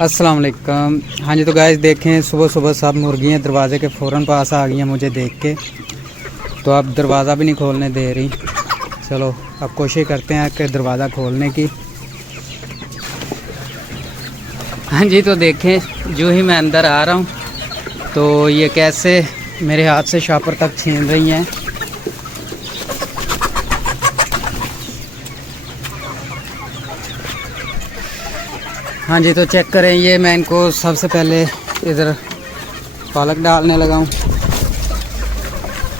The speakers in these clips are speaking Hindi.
अस्सलाम वालेकुम। हाँ जी, तो गाइस देखें सुबह सुबह सब मुर्गियाँ दरवाज़े के फ़ौरन पास आ गई हैं मुझे देख के। तो अब दरवाज़ा भी नहीं खोलने दे रही। चलो अब कोशिश करते हैं कि दरवाज़ा खोलने की। हाँ जी, तो देखें जो ही मैं अंदर आ रहा हूँ तो ये कैसे मेरे हाथ से शॉपर तक छीन रही हैं। हाँ जी, तो चेक करें, ये मैं इनको सबसे पहले इधर पालक डालने लगा हूँ।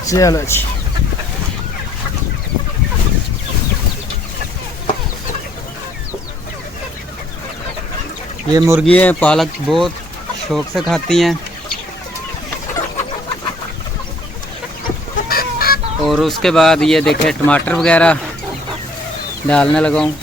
चलो जी, ये मुर्गियाँ पालक बहुत शौक से खाती हैं। और उसके बाद ये देखें टमाटर वगैरह डालने लगा हूँ।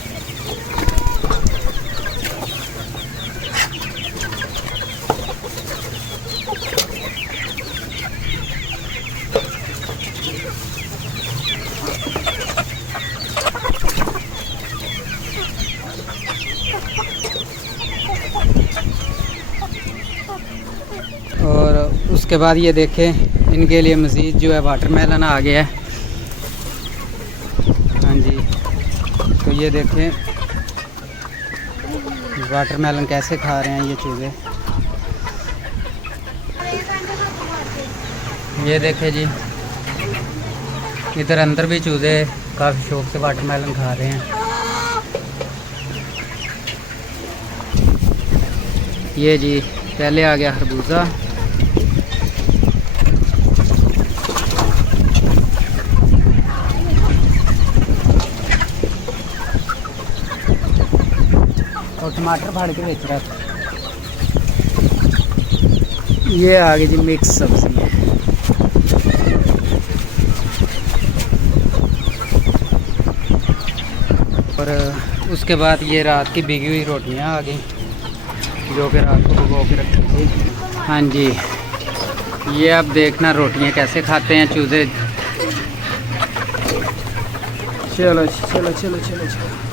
और उसके बाद ये देखें इनके लिए मज़ीद जो है वाटरमेलन आ गया है। हाँ जी, तो ये देखें वाटरमेलन कैसे खा रहे हैं ये चूज़े। ये देखें जी, इधर अंदर भी चूज़े काफ़ी शौक से वाटरमेलन खा रहे हैं। ये जी पहले आ गया खरबूजा। और टमाटर फाड़ के बेच रहा था। ये आ गई जी मिक्स सब्जी है। और उसके बाद ये रात की भीगी हुई रोटियां आ गई जो कि रात को भिगो के रखी थी। हाँ जी, ये अब देखना रोटियां कैसे खाते हैं चूज़े। चलो चलो चलो चलो चलो।